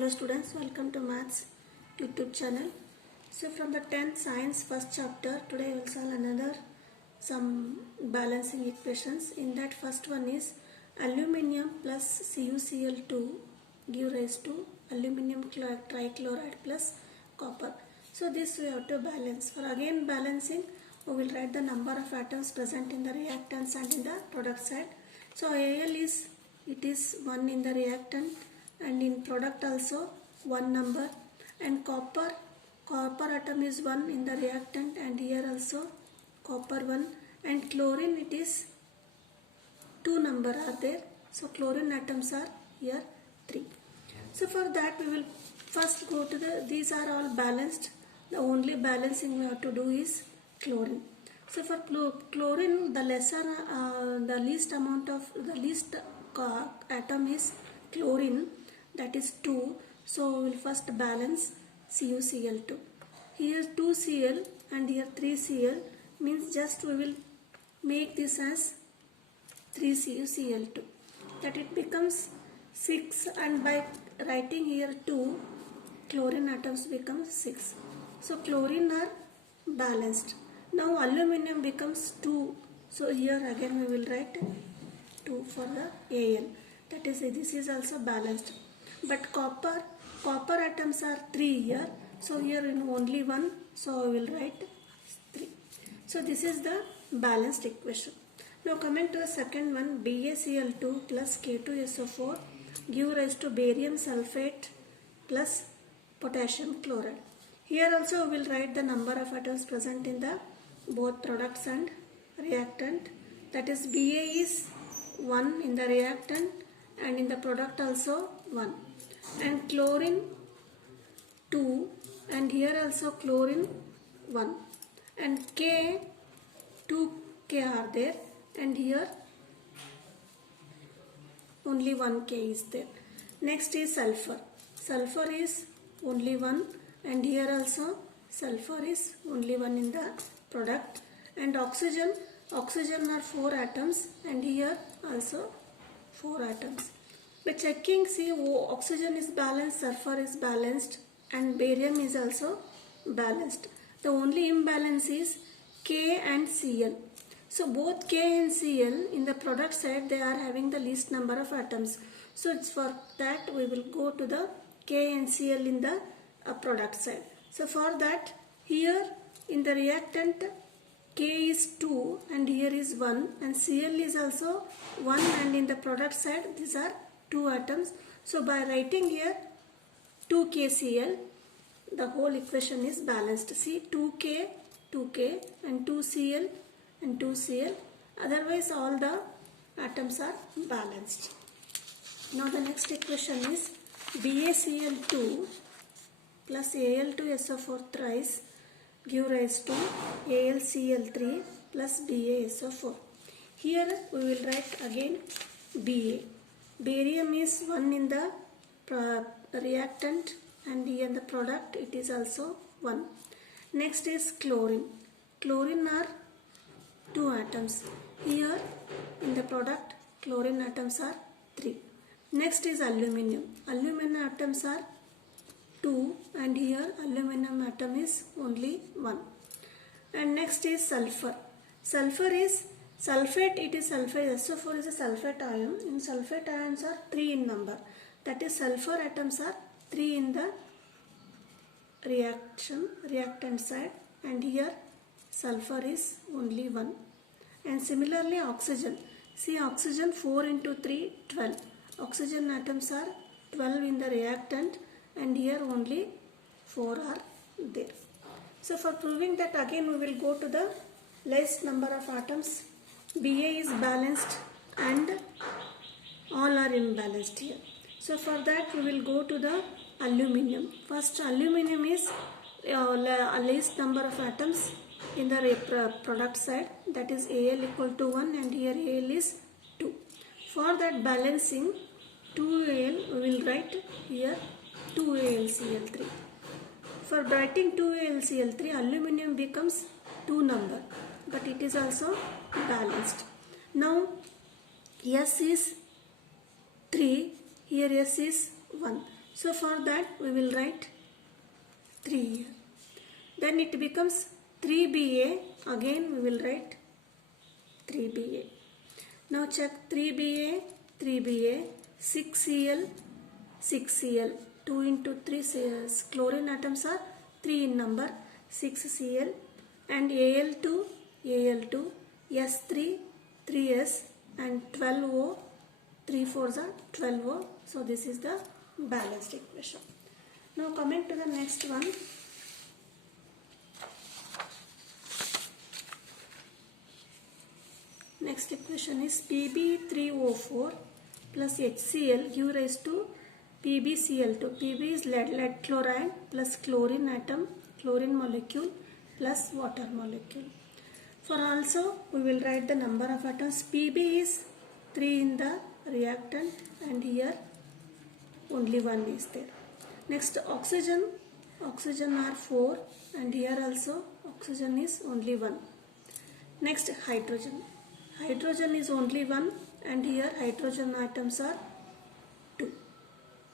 Hello students, welcome to Maths YouTube channel. So from the 10th Science first chapter, today we will solve another some balancing equations. In that first one is aluminium plus CuCl2 give rise to aluminium trichloride plus copper. So this we have to balance. For again balancing, we will write the number of atoms present in the reactants and in the product side. So Al is 1 in the reactant and in product also 1 number, and copper atom is 1 in the reactant and here also copper 1, and chlorine it is 2 number are there, so chlorine atoms are here 3. So for that we will first go to these are all balanced. The only balancing we have to do is chlorine. So for chlorine, the least atom is chlorine, that is 2. So we will first balance CuCl2. Here 2Cl and here 3Cl, means just we will make this as 3CuCl2, that it becomes 6, and by writing here 2, chlorine atoms become 6. So chlorine are balanced. Now aluminium becomes 2. So here again we will write 2 for the Al. That is, this is also balanced. But copper atoms are 3 here. So here in only 1. So I will write 3. So this is the balanced equation. Now coming to the second one, BaCl2 plus K2SO4 give rise to barium sulfate plus potassium chloride. Here also we will write the number of atoms present in the both products and reactant. That is, Ba is 1 in the reactant and in the product also 1, and chlorine 2, and here also chlorine 1, and K 2K are there, and here only 1K is there. Next is sulfur. Sulfur is only 1, and here also sulfur is only 1 in the product, and oxygen are 4 atoms and here also 4 atoms. By checking, see, oxygen is balanced, sulfur is balanced, and barium is also balanced. The only imbalance is K and Cl. So both K and Cl in the product side, they are having the least number of atoms. So it's for that we will go to the K and Cl in the product side. So for that, here in the reactant K is 2 and here is 1, and Cl is also 1, and in the product side these are 2 atoms. So by writing here 2KCl, the whole equation is balanced. See, 2K and 2Cl and 2Cl, otherwise all the atoms are balanced. Now the next equation is BaCl2 plus Al2SO4 thrice give rise to AlCl3 plus BaSO4. Here we will write again Ba. Barium is 1 in the reactant and here in the product it is also 1. Next is chlorine. Chlorine are 2 atoms. Here in the product chlorine atoms are 3. Next is aluminum. Aluminum atoms are 2 and here aluminum atom is only 1. And next is sulfur. Sulfur is sulfate, it is sulfate. SO4 is a sulfate ion. In sulfate ions are 3 in number. That is, sulfur atoms are 3 in the reactant side, and here sulfur is only 1. And similarly oxygen. See, oxygen 4 into 3, 12. Oxygen atoms are 12 in the reactant and here only 4 are there. So for proving that, again we will go to the least number of atoms. Ba is balanced and all are imbalanced here. So for that we will go to the aluminium. First, aluminium is least number of atoms in the product side, that is Al equal to 1 and here Al is 2. For that balancing, 2Al we will write here 2AlCl3. For writing 2AlCl3, aluminium becomes 2 number, but it is also balanced. Now S is 3, here S is 1. So for that we will write 3 here. Then it becomes 3Ba. Again we will write 3Ba. Now check 3Ba, 3Ba, 6Cl, 6Cl. 2 into 3 chlorine atoms are 3 in number, 6Cl, and Al2, Al2, S3, 3S, and 12O, 3 4s are 12O. So this is the balanced equation. Now coming to the next one. Next equation is Pb3O4 plus HCl give rise to PbCl2. Pb is lead chloride plus chlorine atom, chlorine molecule plus water molecule. For also we will write the number of atoms. Pb is 3 in the reactant and here only 1 is there. Next oxygen are 4 and here also oxygen is only 1. Next hydrogen is only 1 and here hydrogen atoms are 2.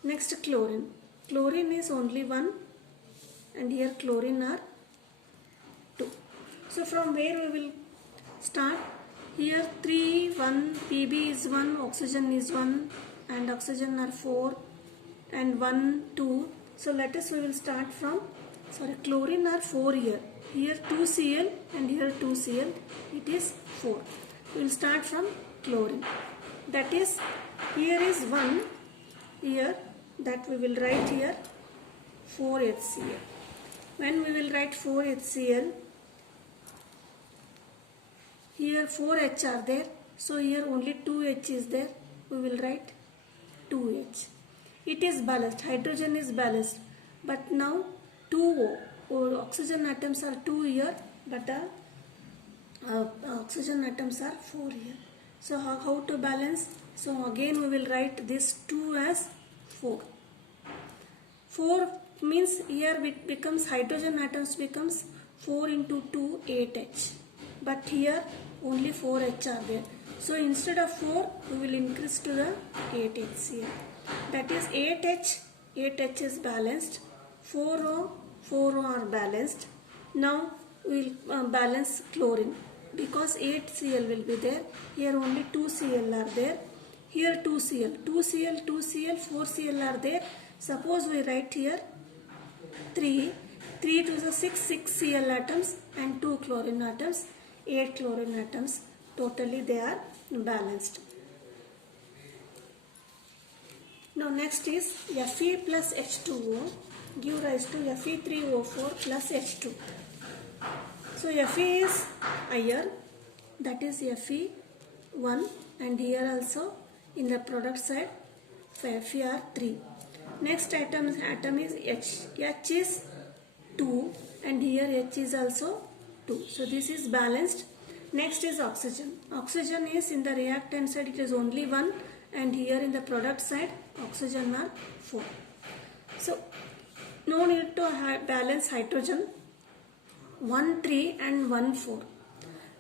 Next chlorine is only 1 and here chlorine are 2. So from where we will start? Here 3, 1, Pb is 1, oxygen is 1 and oxygen are 4 and 1, 2. So let us we will start from, chlorine are 4 here. Here 2Cl and here 2Cl, it is 4. We will start from chlorine. That is, here is 1, here that we will write here 4HCl. When we will write 4HCl, here 4H are there, so here only 2H is there, we will write 2H. It is balanced, hydrogen is balanced, but now 2O, oxygen atoms are 2 here, but the oxygen atoms are 4 here. So how to balance? So again we will write this 2 as 4. 4 means here it becomes hydrogen atoms becomes 4 into 2 8H, but here only 4H are there. So instead of 4 we will increase to the 8HCl. That is 8H is balanced, 4O are balanced. Now we will balance chlorine because 8Cl will be there. Here only 2Cl are there. Here 2Cl, 4Cl are there. Suppose we write here 3 to the 6 Cl atoms and 2 chlorine atoms, 8 chlorine atoms. Totally they are balanced. Now next is Fe plus H2O give rise to Fe3O4 plus H2. So Fe is higher, that is Fe1, and here also in the product side Fe are 3. Next atom is H. H is 2 and here H is also 2. So this is balanced. Next is oxygen. Oxygen is in the reactant side it is only 1 and here in the product side oxygen are 4. So no need to balance hydrogen. 1 3 and 1 4.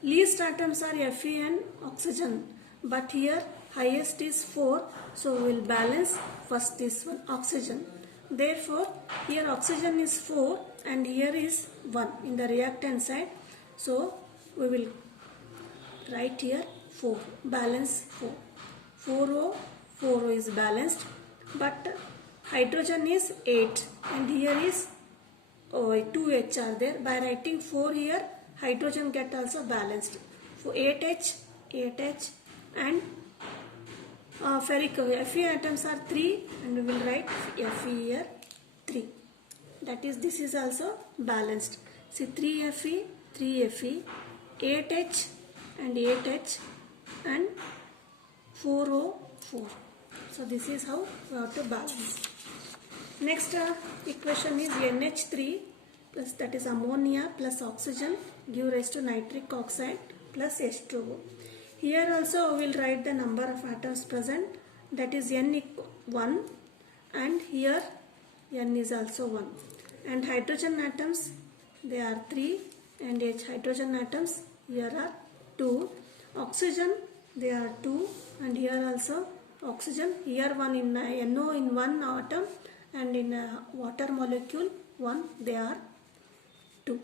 Least atoms are Fe and oxygen, but here highest is 4, so we will balance first this one oxygen. Therefore here oxygen is 4 and here is 1 in the reactant side, so we will write here 4, balance 4. 4O is balanced, but hydrogen is 8 and here is 2H are there. By writing 4 here, hydrogen get also balanced. So 8H and ferric Fe atoms are 3 and we will write Fe here 3. That is, this is also balanced. See 3Fe, 8H and 8H and 4O4. So this is how we have to balance. Next equation is NH3 plus, that is ammonia plus oxygen give rise to nitric oxide plus H2O. Here also we will write the number of atoms present, that is N1 and here N is also 1. And hydrogen atoms they are 3 and H hydrogen atoms here are 2. Oxygen they are 2 and here also oxygen, here 1 in NO in 1 atom and in a water molecule 1 they are 2.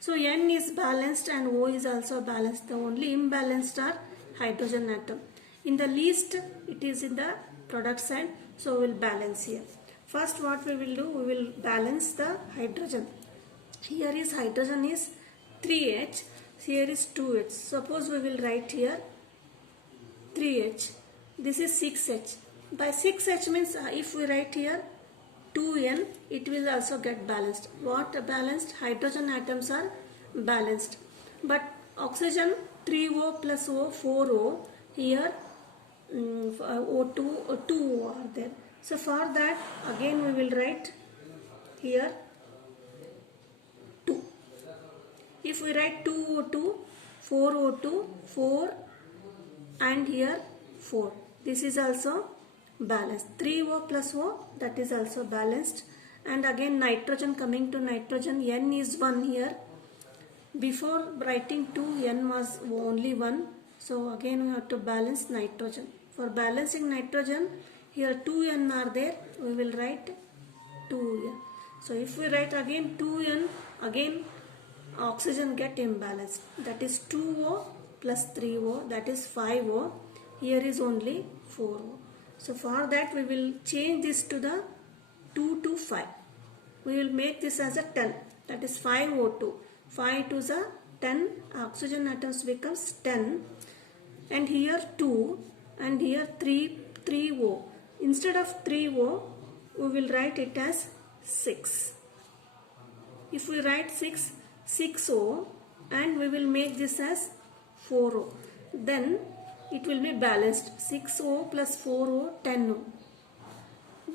So N is balanced and O is also balanced. The only imbalanced are hydrogen atom. In the least it is in the product side, so we will balance here. First what we will do, we will balance the hydrogen. Here is hydrogen is 3H, here is 2H. Suppose we will write here 3H, this is 6H. By 6H means if we write here 2N, it will also get balanced. What balanced? Hydrogen atoms are balanced. But oxygen 3O plus O, 4O, here O2, 2O are there. So for that again we will write here 2. If we write 2O2, 4O2, 4 and here 4. This is also balanced. 3O plus O, that is also balanced. And again nitrogen, coming to nitrogen, N is 1 here. Before writing 2, N was only 1. So again we have to balance nitrogen. For balancing nitrogen, here 2N are there, we will write 2N. So if we write again 2N, again oxygen get imbalanced. That is 2O plus 3O, that is 5O. Here is only 4O. So for that we will change this to the 2 to 5. We will make this as a 10. That is 5O2. 5 to the 10. Oxygen atoms becomes 10. And here 2 and here 3O. Instead of 3O, we will write it as 6. If we write 6, 6O, and we will make this as 4O. Then it will be balanced. 6O plus 4O, 10O.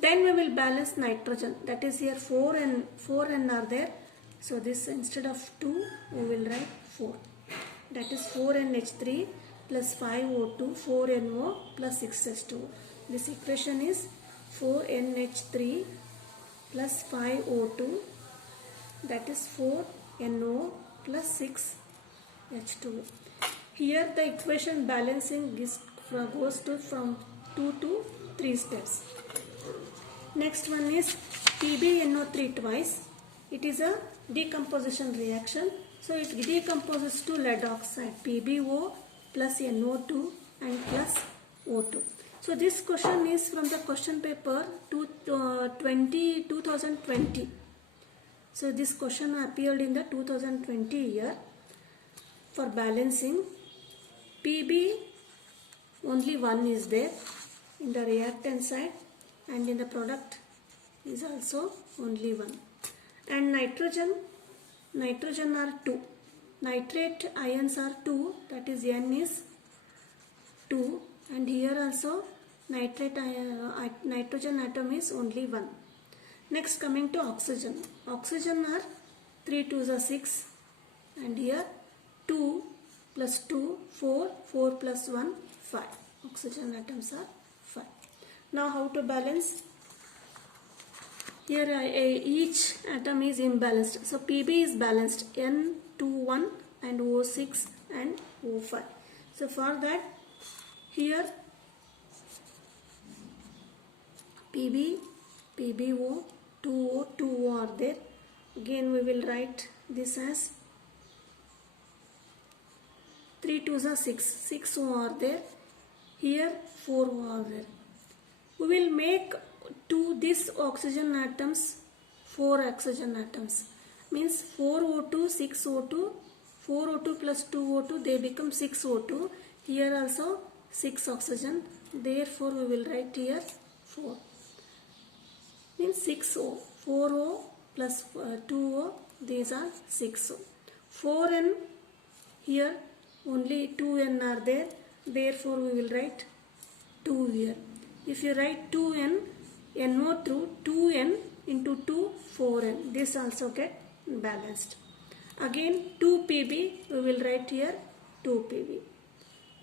Then we will balance nitrogen. That is here 4 and are there. So this instead of 2, we will write 4. That is 4NH3 plus 5O2, 4NO plus 6H2O. This equation is 4NH3 plus 5O2, that is 4NO plus 6H2O. Here the equation balancing goes to from 2 to 3 steps. Next one is PbNO3 twice. It is a decomposition reaction. So it decomposes to lead oxide, PbO plus NO2 and plus O2. So this question is from the question paper 2020. So this question appeared in the 2020 year. For balancing, Pb only 1 is there in the reactant side, and in the product is also only 1. And nitrogen are 2. Nitrate ions are 2, that is N is 2, and here also nitrogen atom is only 1. Next coming to oxygen. Oxygen are 3 2s are 6, and here 2 plus 2, 4, 4 plus 1, 5. Oxygen atoms are 5. Now how to balance? Here each atom is imbalanced. So Pb is balanced, N21 and O6 and O5. So for that, here Pb, PbO, 2O, 2O are there. Again we will write this as 3 2s are 6, 6O are there. Here 4O are there. We will make these oxygen atoms 4 oxygen atoms. Means 4O2, 6O2, 4O2 plus 2O2, they become 6O2. Here also 6 oxygen. Therefore we will write here 4. Means 6O. 4O plus 2O, these are 6O. 4N, here only 2N are there. Therefore we will write 2 here. If you write 2N, NO through 2N into 2, 4N. This also get balanced. Again 2 Pb, we will write here 2 Pb.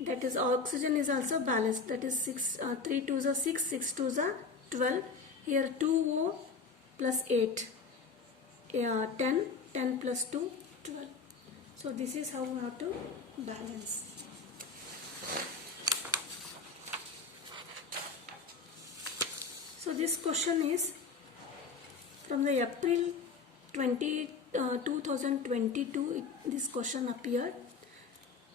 That is oxygen is also balanced. That is 3 2s are 6, 6 2s are 12. Here 2O plus 8. 10, 10 plus 2, 12. So this is how we have to balance. So this question is from the April 2022 this question appeared.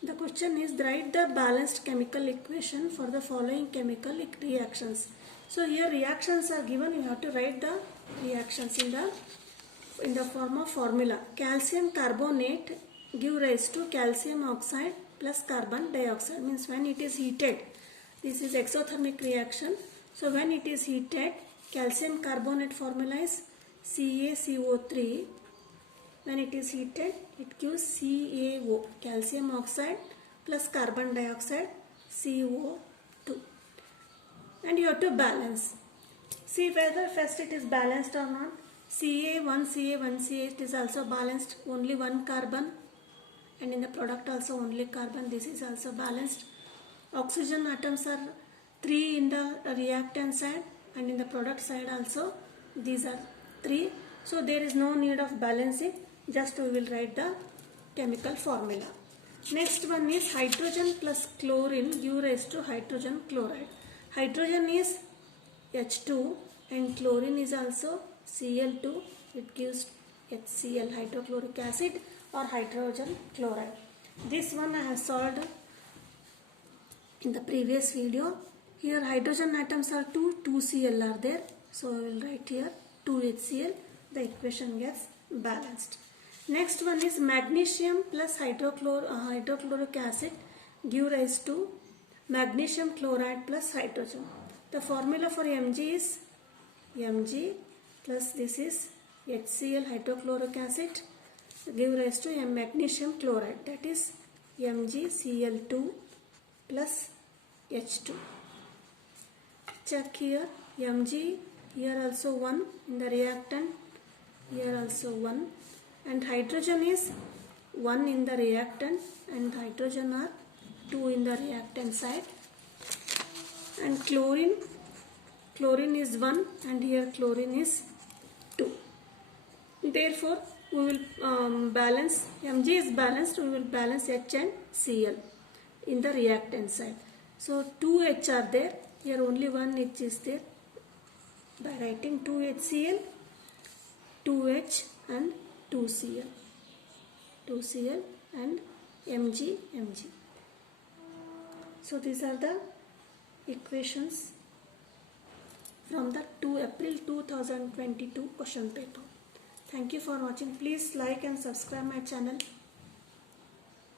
The question is, write the balanced chemical equation for the following chemical reactions. So here reactions are given, you have to write the reactions in the form of formula. Calcium carbonate give rise to calcium oxide plus carbon dioxide, means when it is heated, this is exothermic reaction. So when it is heated, calcium carbonate formula is CaCO3. When it is heated, it gives CaO, calcium oxide plus carbon dioxide, CO2. And you have to balance. See whether first it is balanced or not. Ca, 1Ca, it is also balanced, only one carbon, and in the product also only carbon, this is also balanced. Oxygen atoms are 3 in the reactant side, and in the product side also these are 3. So there is no need of balancing, just we will write the chemical formula. Next one is hydrogen plus chlorine give rise to hydrogen chloride. Hydrogen is H2 and chlorine is also Cl2. It gives HCl, hydrochloric acid or hydrogen chloride. This one I have solved in the previous video. Here hydrogen atoms are 2 Cl are there. So I will write here 2 HCl. The equation gets balanced. Next one is magnesium plus hydrochloric acid give rise to magnesium chloride plus hydrogen. The formula for Mg is Mg plus this is HCl, hydrochloric acid, give rise to magnesium chloride, that is MgCl2 plus H2. Check here, Mg, here also 1 in the reactant, here also 1, and hydrogen is 1 in the reactant and hydrogen are 2 in the reactant side, and chlorine is 1 and here chlorine is 2. Therefore we will balance, Mg is balanced, we will balance H and Cl in the reactant side. So 2 H are there, here only 1 H is there, by writing 2 HCl, 2 H and 2 Cl and Mg. So these are the equations from the April 2022 question paper. Thank you for watching. Please like and subscribe my channel.